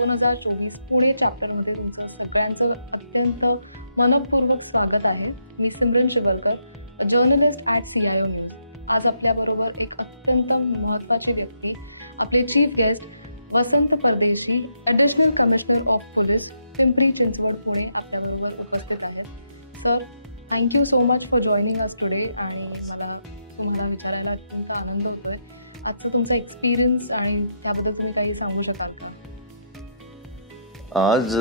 2024 पुणे चॅप्टरमध्ये तुमचं सगळ्यांचं अत्यंत मनपूर्वक स्वागत आहे. मी Simran Shivalkar, journalist at CIO news. आज आपल्याबरोबर एक अत्यंत महत्त्वाची व्यक्ती, आपले chief guest Vasant Pardeshi, additional commissioner of police, Pimpri Chinchwad, Pune आपल्याबरोबर उपस्थित आहेत. Sir, thank you so much for joining us today. आणि मला तुम्हाला विचारायला अत्यंत आनंद होतोय, आजचा तुमचा एक्सपिरियन्स आणि त्याबद्दल तुम्ही काही सांगू शकाल का? आज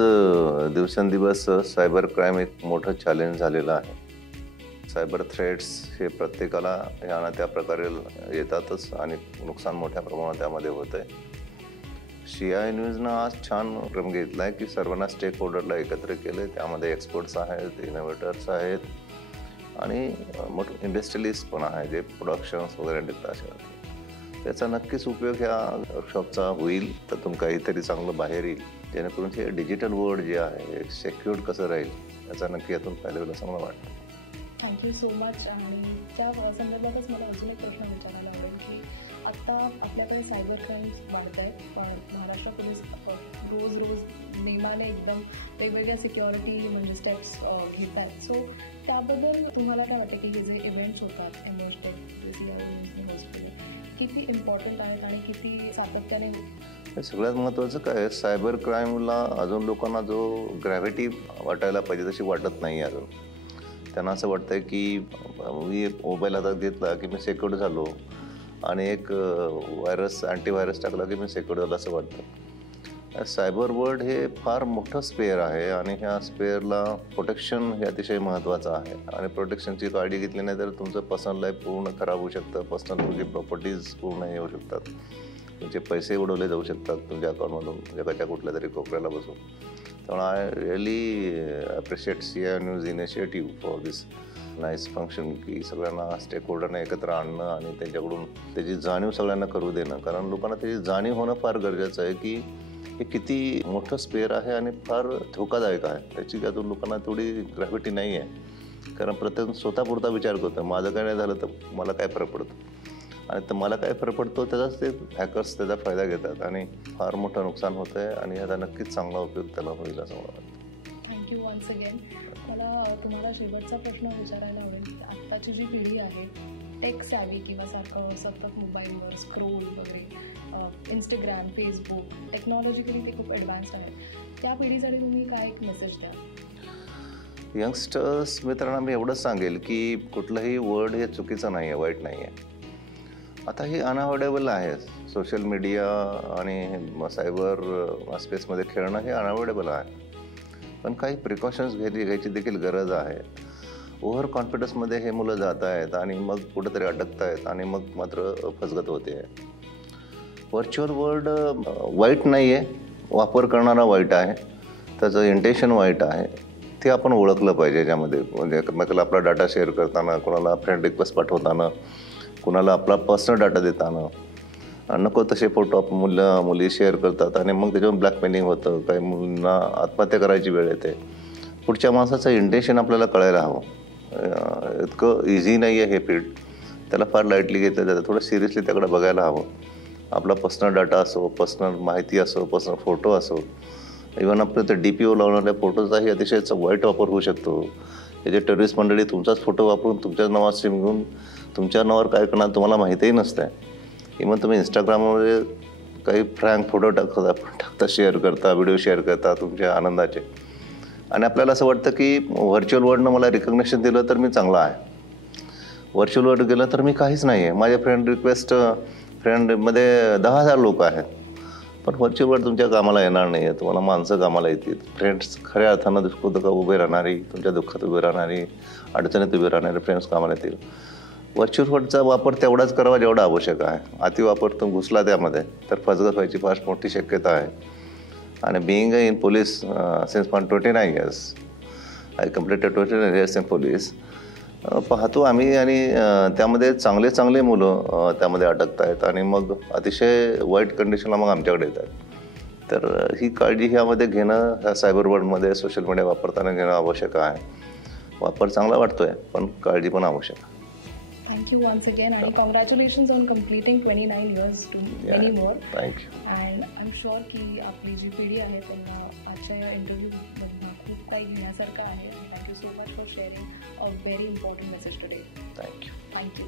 दिवसेंदिवस सायबर क्राईम एक मोठं चॅलेंज झालेलं आहे. सायबर थ्रेट्स हे प्रत्येकाला या ना त्या प्रकारे येतातच आणि नुकसान मोठ्या प्रमाणात त्यामध्ये होतं आहे. CIO न्यूजनं आज छान उपक्रम घेतला आहे की सर्वांना स्टेक होल्डरला एकत्र केलं. त्यामध्ये एक्सपर्ट्स आहेत, इनोव्हेटर्स आहेत आणि मोठे इंडस्ट्रियलिस्ट पण आहे जे प्रोडक्शन्स वगैरे डिक्टाशन. त्याचा नक्कीच उपयोग ह्या वर्कशॉपचा होईल, त्यातून काहीतरी चांगलं बाहेर येईल, जेणेकरून हे डिजिटल वर्ल्ड जे आहे सेक्युअर्ड कसं राहील याचा नक्की यातून फायदा होईल असं मला वाटतं. Thank you so much. आणि त्या संदर्भातच मला अजून एक प्रश्न विचारायला आवडेल की आत्ता आपल्याकडे सायबर क्राईम्स वाढत आहेत, पण महाराष्ट्र पोलीस रोज नेमाने एकदम वेगवेगळ्या सिक्युरिटी म्हणजे स्टेप्स घेत आहेत. सो त्याबद्दल तुम्हाला काय वाटतं की हे जे इव्हेंट्स होतात एमओस्टेक जे CIO न्यूजने होस्ट केले किती इम्पॉर्टंट आहेत आणि किती सातत्याने? सगळ्यात महत्त्वाचं काय आहे, सायबर क्राईमला अजून लोकांना जो ग्रॅव्हिटी वाटायला पाहिजे तशी वाटत नाही अजून. त्यांना असं वाटतं आहे की मी एक मोबाईल हातात घेतला की मी सेक्युर्ड झालो आणि एक व्हायरस अँटीव्हायरस टाकला की मी सेक्युर्ड झालं असं वाटतं. सायबर वर्ल्ड हे फार मोठं स्पेअर आहे आणि ह्या स्पेअरला प्रोटेक्शन हे अतिशय महत्त्वाचं आहे. आणि प्रोटेक्शनची काळजी घेतली नाही तर तुमचं पर्सनल लाईफ पूर्ण खराब होऊ शकतं, पर्सनल तुमची प्रॉपर्टीज पूर्ण हे होऊ शकतात, तुमचे पैसे उडवले जाऊ शकतात तुमच्या अकाउंटमधून जगाच्या कुठल्या तरी कोपऱ्याला बसून. त्यामुळे I really appreciate CIO news initiative for this nice function की सगळ्यांना स्टेक होल्डरना एकत्र आणणं आणि त्यांच्याकडून त्याची जाणीव सगळ्यांना करू देणं. कारण लोकांना त्याची जाणीव होणं फार गरजेचं आहे की हे किती मोठं स्पेअर आहे आणि फार धोकादायक आहे. त्याची त्यातून लोकांना तेवढी ग्रॅव्हिटी नाही आहे. कारण प्रत्येक स्वतःपुरता विचार करतो, माझं काय नाही झालं तर मला काय फरक पडतो, आणि तर मला काय फरक पडतो त्याचाच ते हॅकर्स त्याचा फायदा घेतात आणि फार मोठं नुकसान होतं आहे. आणि ह्याचा नक्कीच चांगला उपयोग त्याला होईल असं मला वाटतं. Thank you once again. मला तुम्हाला शेवटचा प्रश्न विचारायला आवडेल की आत्ताची जी पिढी आहे टेक सॅव्ही किंवा सारखं सतत मोबाईलवर स्क्रोल वगैरे, इंस्टाग्राम, फेसबुक, टेक्नॉलॉजिकली ते खूप ॲडव्हान्स्ड आहेत, त्या पिढीसाठी तुम्ही काय एक मेसेज द्या? यंगस्टर्स मित्रांना मी एवढंच सांगेल की कुठलंही वर्ड हे चुकीचं नाही आहे, वाईट नाही आहे. आता हे अनअवॉइडेबल आहे. सोशल मीडिया आणि सायबर स्पेसमध्ये खेळणं हे अनअवॉइडेबल आहे, पण काही प्रिकॉशन्स घ्यायची देखील गरज आहे. ओव्हर कॉन्फिडन्समध्ये हे मुलं जात आहेत आणि मग कुठंतरी अडकत आहेत आणि मग मात्र फसगत होते आहे. व्हर्च्युअल वर्ल्ड वाईट नाही आहे, वापर करणारा वाईट आहे, त्याचं इंटेन्शन वाईट आहे, ते आपण ओळखलं पाहिजे. ज्यामध्ये म्हणजे एकमेकाला आपला डाटा शेअर करताना, कोणाला फ्रेंड रिक्वेस्ट पाठवताना, कुणाला आपला पर्सनल डाटा देताना नको तसे फोटो मुली शेअर करतात आणि मग त्याच्यावर ब्लॅकमेलिंग होतं. काही मुलींना आत्महत्या करायची वेळ येते. पुढच्या माणसाचं इंटेन्शन आपल्याला कळायला हवं. इतकं इझी नाही आहे हे फील्ड, त्याला फार लाईटली घेतलं जातं. थोडं सिरियसली त्याकडे बघायला हवं. आपला पर्सनल डाटा असो, पर्सनल माहिती असो, पर्सनल फोटो असो, इव्हन आपल्या तर DPO लावणाऱ्या फोटोचाही अतिशय वाईट वापर होऊ शकतो. हे जे टेररिस्ट मंडळी तुमचाच फोटो वापरून तुमच्याच नावात सिम घेऊन तुमच्या नावावर काय करणार तुम्हाला माहितीही नसतं आहे. इव्हन तुम्ही इंस्टाग्राममध्ये काही फ्रँक फोटो टाकता, शेअर करता, व्हिडिओ शेअर करता तुमच्या आनंदाचे, आणि आपल्याला असं वाटतं की व्हर्च्युअल वर्ल्डनं मला रिकग्नेशन दिलं तर मी चांगला आहे, व्हर्च्युअल वर्ल्ड गेलं तर मी काहीच नाही आहे. माझे फ्रेंडमध्ये 10,000 लोक आहेत, पण व्हर्च्युअल वर्ल्ड तुमच्या कामाला येणार नाही आहे. तुम्हाला माणसं कामाला येतील. फ्रेंड्स खऱ्या अर्थानं उभे राहणारी, तुमच्या दुःखात उभे राहणारी, अडचणीत उभे राहणारे फ्रेंड्स कामाला येतील. व्हर्च्युअल वर्ल्डचा वापर तेवढाच करावा जेवढा आवश्यक आहे. अतिवापर तो घुसला त्यामध्ये तर फसगत व्हायची फार मोठी शक्यता आहे. आणि being in police since 29 years, I completed 29 years in police, पाहतो आम्ही. आणि त्यामध्ये चांगले मुलं त्यामध्ये अटकत आहेत आणि मग अतिशय वाईट कंडिशनला मग आमच्याकडे येतात. तर ही काळजी ह्यामध्ये घेणं, ह्या सायबर वर्ल्डमध्ये सोशल मीडिया वापरताना घेणं आवश्यक आहे. वापर चांगला वाटतो आहे, पण काळजी पण आवश्यक आहे. थँक्यू वन्स अगेन आणि congratulations on completing 29 years to many more. Thank you. And I am sure की आपली जी पिढी आहे त्यांना आजच्या या इंटरव्ह्यूमधून खूप काही घेण्यासारखं आहे. Thank you so much for sharing a very important message today. Thank you. Thank you.